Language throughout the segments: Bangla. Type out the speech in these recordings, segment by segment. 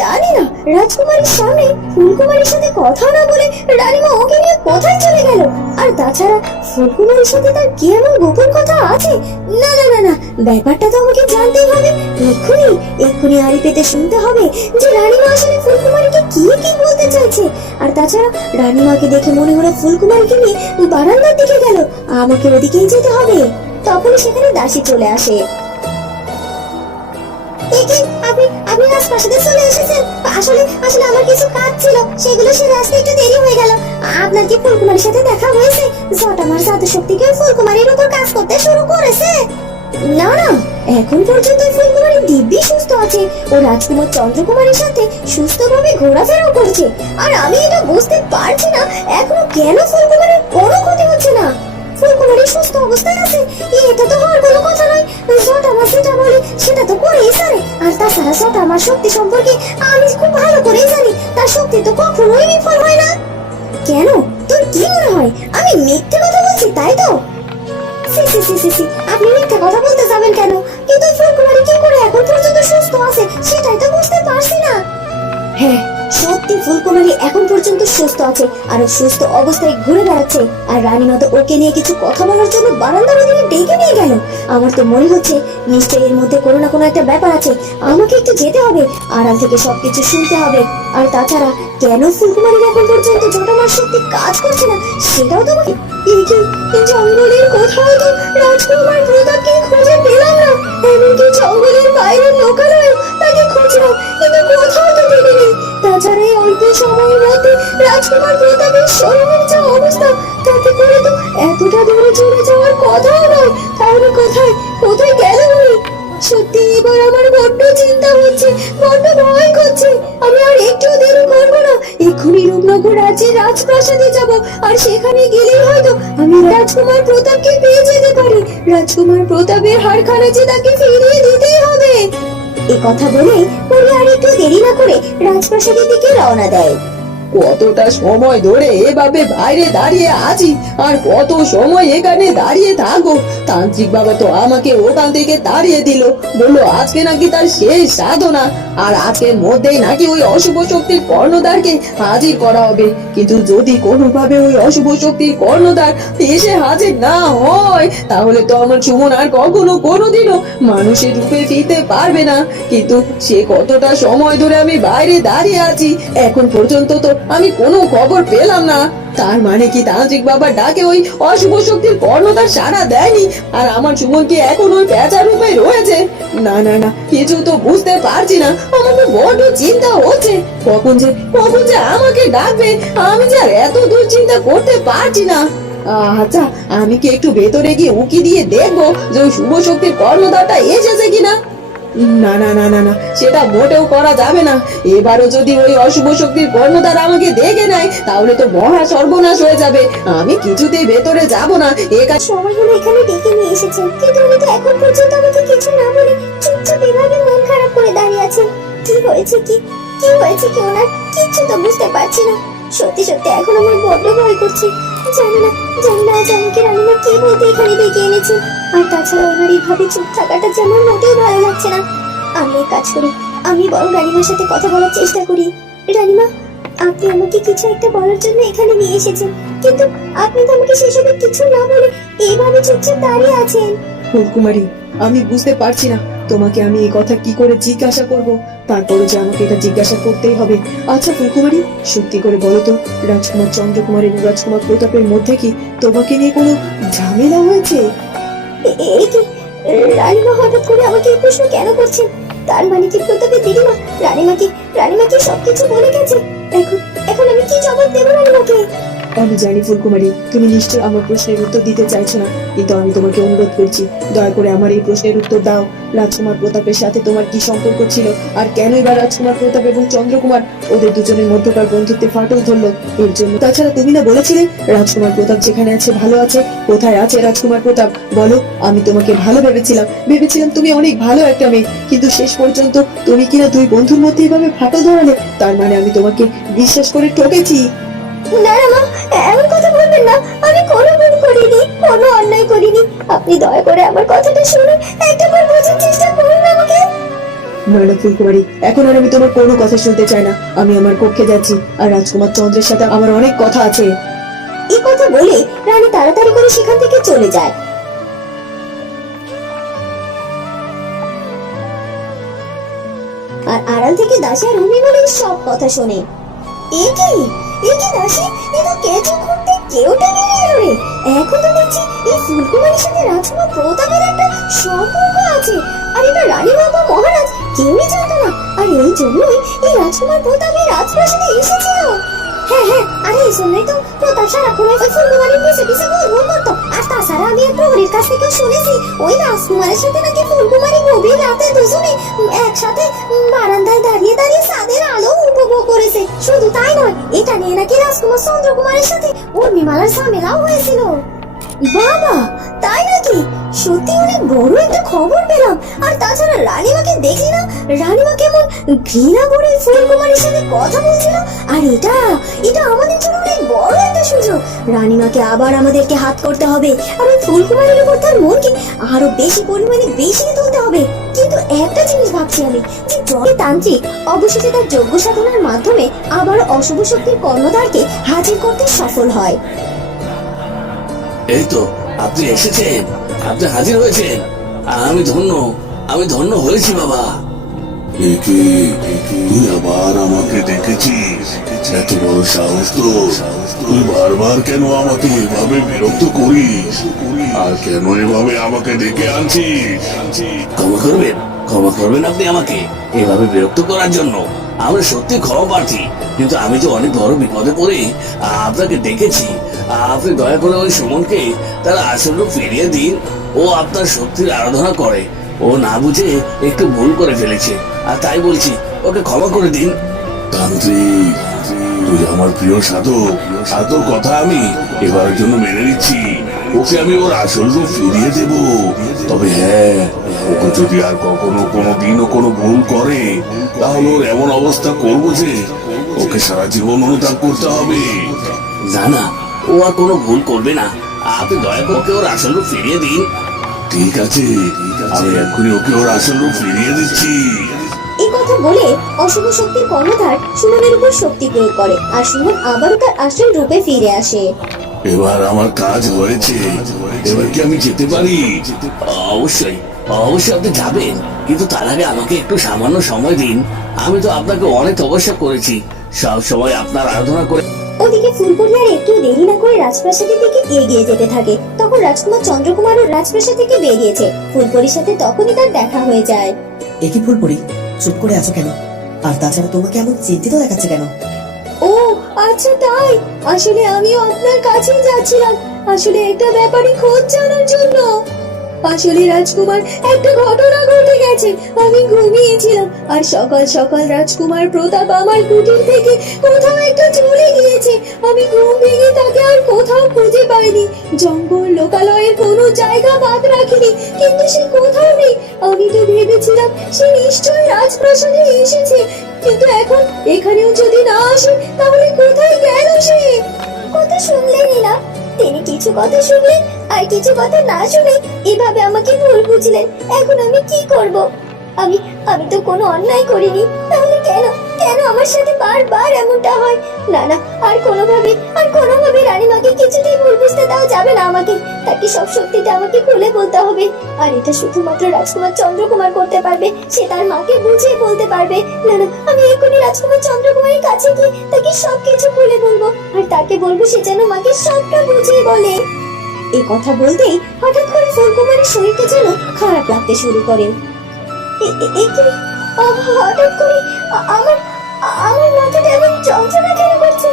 জানি না রাজকুমারীর সামনে ফুলকুমারীর সাথে কথা না বলে রানীমা ওকে নিয়ে কোথায় চলে গেল। আর তাছাড়া ফুলকুমারীর সাথে তার কি এমন গোপন কথা আছে? না না না না, ব্যাপারটা তো আমাকে জানতেই হবে। এক্ষুনি এক্ষুনি আড়ি পেতে শুনতে হবে যে রানীমা আসলে ফুলকুমারীকে কি কি বলতে চাইছে। আর তাছাড়া রানীমাকে দেখে মনে হলো ফুলকুমারীকে নিয়ে বারান্দার দিকে গেল, আমাকে ওদিকেই যেতে হবে। তখন সেখানে দাসী চলে আসে। আপনি রাজপ্রাসাদে চলে এসেছেন? আসলে আসলে আমার কিছু কাজ ছিল, সেগুলো সে রাস্তায় একটু দেরি হয়ে গেল। আপনার কি ফুলকুমারীর সাথে দেখা হয়েছে? জটামার জাদু শক্তিকে ফুলকুমারীর উপর কাজ করতে শুরু করেছে? না না, এখন পর্যন্ত ফুলকুমারী দিব্যি সুস্থ আছে। ও রাজকুমার চন্দ্রকুমারীর সাথে সুস্থভাবে ঘোরাফেরাও করছে। আর আমি এটা বুঝতে পারছি না এখনো কেন ফুলকুমারীর কোনো ক্ষতি হচ্ছে না। ফুলকুমারী সুস্থ অবস্থায় আছে, এটা তো হওয়ার কোনো কথা নয়। জটামা যেটা বলে সেটা তো করেই সারে। আর তাছাড়া জটামার শক্তি সম্পর্কে আমি খুব ভালো করেই জানি, তার শক্তি তো কখনোই বিফল হয় না। কেন, তোর কি মনে হয় আমি মিথ্যে কথা বলছি, তাই তো? আপনি মিথ্যে কথা বলতে যাবেন কেন? কিন্তু ফুলকুমারী কি করে এখন পর্যন্ত সুস্থ আছে সেটাই তো বুঝতে পারছি না। হ্যাঁ, সত্যি ফুলকুমারী এখন পর্যন্ত সুস্থ আছে আর সুস্থ অবস্থায় ঘুরে বেড়াচ্ছে। আর রানীমা তো ওকে নিয়ে কিছু কথা বলার জন্য বারান্দার দিকে ডেকে নিয়ে গেল। আমার তো মনে হচ্ছে নিশ্চয়ই এর মধ্যে কোনো না কোনো একটা ব্যাপার আছে। আমাকে একটু যেতে হবে, আড়াল থেকে সবকিছু শুনতে হবে। আর তাছাড়া কেন ফুলকুমারীর এখন পর্যন্ত জটামার শক্তি কাজ করছে না সেটাও তো আমাকে। জঙ্গলের কোথাও তো রাজকুমার প্রতাপকে খুঁজে পেলাম না। এমনকি জঙ্গলের বাইরে লোকালয় তাকে খুঁজলাম, কিন্তু কোথাও তো দেখিনি। তাছাড়া এই অল্প সময়ের মধ্যে রাজকুমার প্রতাপের শরীরের যা অবস্থা, তাতে করে তো এতটা দূরে চলে যাওয়ার কথাও নয়। তাহলে কোথায় কোথায় গেল উনি? সত্যি এবার আমার বড্ড চিন্তা হচ্ছে, বড্ড ভয় করছে। আমি আর একটু দেরি করবো না, এক্ষুনি রূপনগর রাজ্যের রাজপ্রাসাদে যাব। আর সেখানে গেলেই হয়তো আমি রাজকুমার প্রতাপকে পেয়ে যেতে পারি। রাজকুমার প্রতাপের হারখানা যে তাকে ফিরিয়ে দিতেই হবে। এ কথা বলে পরি আর একটু দেরি না করে রাজপ্রাসাদের দিকে রওনা দেয়। কতটা সময় ধরে এভাবে বাইরে দাঁড়িয়ে আছি, আর কত সময় এখানে দাঁড়িয়ে থাকবো। তান্ত্রিক বাবা তো আমাকে ওখান থেকে তাড়িয়ে দিল, বললো আজকে নাকি তার শেষ সাধনা, আর আজকের মধ্যেই নাকি ওই অশুভ শক্তির কর্ণধারকে হাজির করা হবে। কিন্তু যদি কোনোভাবে ওই অশুভ শক্তির কর্ণধার এসে হাজির না হয়, তাহলে তো আমার সুমন আর কখনো কোনোদিনও মানুষের রূপে ফিরতে পারবে না। কিন্তু সে কতটা সময় ধরে আমি বাইরে দাঁড়িয়ে আছি, এখন পর্যন্ত তো আমি কোনো খবর পেলাম না। তার মানে কি তান্ত্রিক বাবা ডাকে ওই অশুভ শক্তির কর্ণধার সাড়া দেয়নি, আর আমার সুমন কি এখন ওই পেঁচা রূপে রয়েছে? না না না, কিছু তো বুঝতে পারছি না। আমার তো বড্ড চিন্তা হচ্ছে কখন যে আমাকে ডাকবে। আমি যে আর এত দুশ্চিন্তা করতে পারছি না। আচ্ছা, আমি কি একটু ভেতরে গিয়ে উকি দিয়ে দেখবো যে ওই শুভ শক্তির কর্ণধারটা এসেছে কিনা? না না না না না, সেটা মোটেও করা যাবে না। এবারও যদি ওই অশুভ শক্তির কর্ণধার আমাকে দেখে নেয়, তাহলে তো মহা সর্বনাশ হয়ে যাবে। আমি কিছুতেই ভেতরে যাব না। সময় হলো এখানে ডেকে নিয়ে এসেছেন, কিন্তু উনি তো এখন পর্যন্ত আমাকে কিছু না বলে চুপচাপ এভাবে মন খারাপ করে দাঁড়িয়ে আছেন। কি হয়েছে কি হয়েছে কি ওনার কিছু তো বুঝতে পারছি না। সত্যি সত্যি এখন আমার বড্ড ভয় করছে। জানি না আজ আমাকে রানীমা কি বলতে এখানে ডেকে এনেছে। আর তাছাড়া ওনার এইভাবে চুপ থাকাটা যে আমার মোটেও ভালো লাগছে না। আমি এক কাজ করি, আমি বরং রানীমার সাথে কথা বলার চেষ্টা করি। রানীমা, আপনি আমাকে কিছু একটা বলার জন্য এখানে নিয়ে এসেছেন, কিন্তু আপনি তো আমাকে সেসবের কিছু না বলে এইভাবে চুপচাপ দাঁড়িয়ে আছেন। ফুলকুমারী, আমি বুঝতে পারছি না তোমাকে আমি এই কথা কি করে জিজ্ঞাসা করব। তারপরে যে আমাকে এটা জিজ্ঞাসা করতেই হবে। আচ্ছা ফুলকুমারী, সত্যি করে বলো তো, রাজকুমার চন্দ্রকুমার এবং রাজকুমার প্রতাপের মধ্যে কি তোমাকে নিয়ে কোনো ঝামেলা হয়েছে? এই কি রানীমা হঠাৎ করে আমাকে এই প্রশ্ন কেন করছেন? তার মানে কি প্রতাপের দিদিমা রানীমা কি সবকিছু বলে গেছে? এখন আমি কি জবাব দেবো রানীমাকে? আমি জানি ফুলকুমারী, তুমি নিশ্চয় আমার প্রশ্নের উত্তর দিতে চাইছো না, কিন্তু আমি তোমাকে অনুরোধ করছি, দয়া করে আমার এই প্রশ্নের উত্তর দাও। রাজকুমার প্রতাপের সাথে তোমার কি সম্পর্ক ছিল, আর কেন এবার রাজকুমার প্রতাপ এবং চন্দ্রকুমার ওদের দুজনের মধ্যকার বন্ধুত্বে ফাটল ধরলো এর জন্য? তাছাড়া তুমি না বলেছিলে রাজকুমার প্রতাপ যেখানে আছে ভালো আছে? কোথায় আছে রাজকুমার প্রতাপ বলো? আমি তোমাকে ভালো ভেবেছিলাম তুমি অনেক ভালো একটা মেয়ে, কিন্তু শেষ পর্যন্ত তুমি কিনা দুই বন্ধুর মধ্যে এভাবে ফাটল ধরালে। তার মানে আমি তোমাকে বিশ্বাস করে ঠকেছি। না না মা, এমন কথা বলবেন না। আমি কোনো ভুল করিনি, কোনো অন্যায় করিনি। আপনি দয়া করে আমার কথাটা শুনুন, একটা বার বোঝার চেষ্টা করুন আমাকে। না না ফুলকুমারী, এখন আর আমি তোমার কোনো কথা শুনতে চাই না। আমি আমার কক্ষে যাচ্ছি, আর রাজকুমার চন্দ্রের সাথে আমার অনেক কথা আছে। এই কথা বলে রানী তাড়াতাড়ি করে সেখান থেকে চলে যায়। আর আড়াল থেকে দাসী আর উর্মিমালা সব কথা শোনে। এ কি দাসী, এ তো কেঁচো খুঁড়তে কেউটা বেড়ে এলো রে। এখন তো দেখছি এই ফুলকুমারীর সাথে রাজকুমার প্রতাপের একটা সম্পর্ক আছে, আর এটা রানী বাবা মহারাজ কেউই জানতো না। আর এই জন্যই এই রাজকুমার প্রতাপ এই রাজপ্রাসাদে এসেছিল। হ্যাঁ, আরে এই জন্যই তো প্রতাপ সারাক্ষণ ওই ফুলকুমারীর পিছে পিছে ঘুরঘুর করতো। আর তাছাড়া আমি এক প্রহরীর কাছ থেকে শুনেছি ওই রাজকুমারের সাথে নাকি ফুলকুমারী গভীর রাতে দুজনে একসাথে বারান্দায় দাঁড়িয়ে দাঁড়িয়ে চাঁদের আলো উপভোগ করেছে। শুধু তাই নয়, এটা নিয়ে নাকি রাজকুমার চন্দ্রকুমারের সাথে উর্মিমালার ঝামেলাও হয়েছিল। বাবা, তাই নাকি? সত্যি অনেক বড় একটা খবর পেলাম। আর তাছাড়া রানীমাকে দেখলি না, রানীমা কেমন ঘৃণা করে ফুলকুমারীর সাথে কথা বলছিল। আর এটা আমাদের জন্য অনেক বড় একটা সুযোগ। রানীমাকে আবার আমাদেরকে হাত করতে হবে, আর ওই ফুলকুমারীর উপর তার মনকে আরো বেশি পরিমাণে বেশি তুলতে হবে। কিন্তু একটা জিনিস ভাবছি আমি, যে জলে তান্ত্রিক অবশেষে তার যোগ্য সাধনার মাধ্যমে আবার অশুভ শক্তির কর্ণধারকে হাজির করতে সফল হয়। এই তো আপনি এসেছেন, আপনি হাজির হয়েছেন। আমি ধন্য হয়েছি বাবা। একে তুই আবার আমাকে দেখেছিস? এত বড় সাহস তো! তুই বারবার কেন আমাকে এভাবে বিরক্ত করিস? আর কেন এভাবে আমাকে ডেকে আনছিস? ক্ষমা করবেন আপনি আমাকে এভাবে বিরক্ত করার জন্য। আমরা সত্যি ক্ষমা প্রার্থী, কিন্তু আমি তো অনেক বড় বিপদে পড়ে আপনাকে ডেকেছি। আপনি দয়া করে ওই সুমনকে তার আসল রূপ ফিরিয়ে দিন। ও আপনার শক্তির আরাধনা করে, ও না বুঝে একটু ভুল করে ফেলেছে, আর তাই বলছি ওকে ক্ষমা করে দিন। তান্ত্রিক, তুই আমার প্রিয় সাধক, আর তোর কথা আমি এবারের জন্য মেনে নিচ্ছি। ওকে আমি ওর আসল রূপ ফিরিয়ে দেব। তবে হ্যাঁ, ওকে যদি আর কখনো কোনোদিনও কোনো ভুল করে, তাহলে ওর এমন অবস্থা করবো যে ওকে সারা জীবন অনুতাপ করতে হবে। না, ও আর কোনো ভুল করবে না। আপনি দয়া করে ওকে ওর আসল রূপ ফিরিয়ে দিন। ঠিক আছে, আমি এক্ষুনি ওকে ওর আসল রূপ ফিরিয়ে দিচ্ছি। এই কথা বলে অশুভ শক্তির কর্ণধার সুমনের উপর শক্তি প্রয়োগ করে, আর সুমন আবারও তার আসল রূপে ফিরে আসে। এবার আমার কাজ হয়েছে, এবার কি আমি যেতে পারি? অবশ্যই আপনি যাবেন, কিন্তু তার আগে আমাকে একটু সামান্য সময় দিন। আমি তো আপনাকে অনেক তপস্যা করেছি, সব সময় আপনার আরাধনা করে। ওদিকে ফুলপরি আর একটু দেরি না করে রাজপ্রাসাদের দিকে এগিয়ে যেতে থাকে। তখন রাজকুমার চন্দ্রকুমারও রাজপ্রাসাদ থেকে বেরিয়েছে। ফুলপরির সাথে তখনই তার দেখা হয়ে যায়। একই ফুলপরি, চুপ করে আছো কেন? আর তাছাড়া তোমাকে এমন চিন্তিত দেখাচ্ছে কেন? ও আচ্ছা, তাই আসলে আমিও আপনার কাছেই যাচ্ছিলাম, আসলে একটা ব্যাপারে খোঁজ জানার জন্য। আসলে রাজকুমার, একটা ঘটনা ঘটে গেছে। আমি ঘুমিয়েছিলাম, আর সকাল সকাল রাজকুমার প্রতাপ আমার কুটির থেকে কোথাও একটা চলে গিয়েছে। আমি ঘুম ভেঙে তাকে আর কোথাও খুঁজে পাইনি। জঙ্গল, লোকালয়ের কোনো জায়গা বাদ রাখিনি, কিন্তু সে কোথাও নেই। আমি তো ভেবেছিলাম সে নিশ্চয়ই রাজপ্রাসাদে এসেছে, কিন্তু এখন এখানেও যদি না আসে, তাহলে কোথায় গেল সে? কথা শুনলেনই না, তিনি কিছু কথা শুনলেন আর কিছু কথা না শুনে এভাবে আমাকে ভুল বুঝলেন। এখন আমি কি করব? আমি তো কোনো অন্যায় করিনি, তাহলে কেন আমার সাথে বারবার এমনটা হয়? না, আর কোনোভাবে রানীমাকে কিছুতেই ভুল বুঝতে দেওয়া যাবে না। তাকে সব সত্যিটা আমাকে খুলে বলতে হবে। আর এটা শুধুমাত্র রাজকুমার চন্দ্রকুমার করতে পারবে। সে তার মাকে বুঝিয়ে বলতে পারবে। না, আমি এখনই রাজকুমার চন্দ্রকুমারের কাছে গিয়ে তাকে সবকিছু খুলে বলবো, আর তাকে বলবো সে যেন মাকে সবটা বুঝিয়ে বলে। এই কথা বলতেই হঠাৎ করে ফুলকুমারীর শরীরটা যেন খারাপ লাগতে শুরু করে। হঠাৎ করে আমার মাথাটা এমন যন্ত্রণা কেন করছে?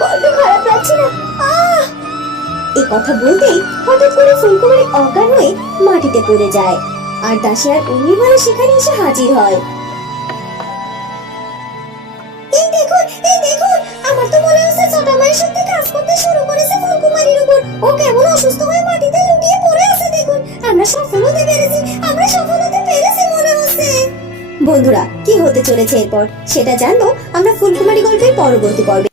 বড্ড খারাপ লাগছে না? এই কথা বলতেই হঠাৎ করে ফুলকুমারী অজ্ঞান হয়ে মাটিতে পড়ে যায়, আর দাসী আর উর্মিমালা সেখানে এসে হাজির হয়। এই দেখুন, আমার তো মনে হচ্ছে ছোটা মায়ের সাথে কাজ করতে শুরু করেছে ফুলকুমারীর উপর। ও কেমন অসুস্থ হয়ে মাটিতে লুটিয়ে পড়ে আছে। দেখুন, আমরা সফল হতে পেরেছি মনে হচ্ছে। বন্ধুরা, কি হতে চলেছে এরপর সেটা জানবো আমরা ফুলকুমারী গল্পের পরবর্তী পর্বে।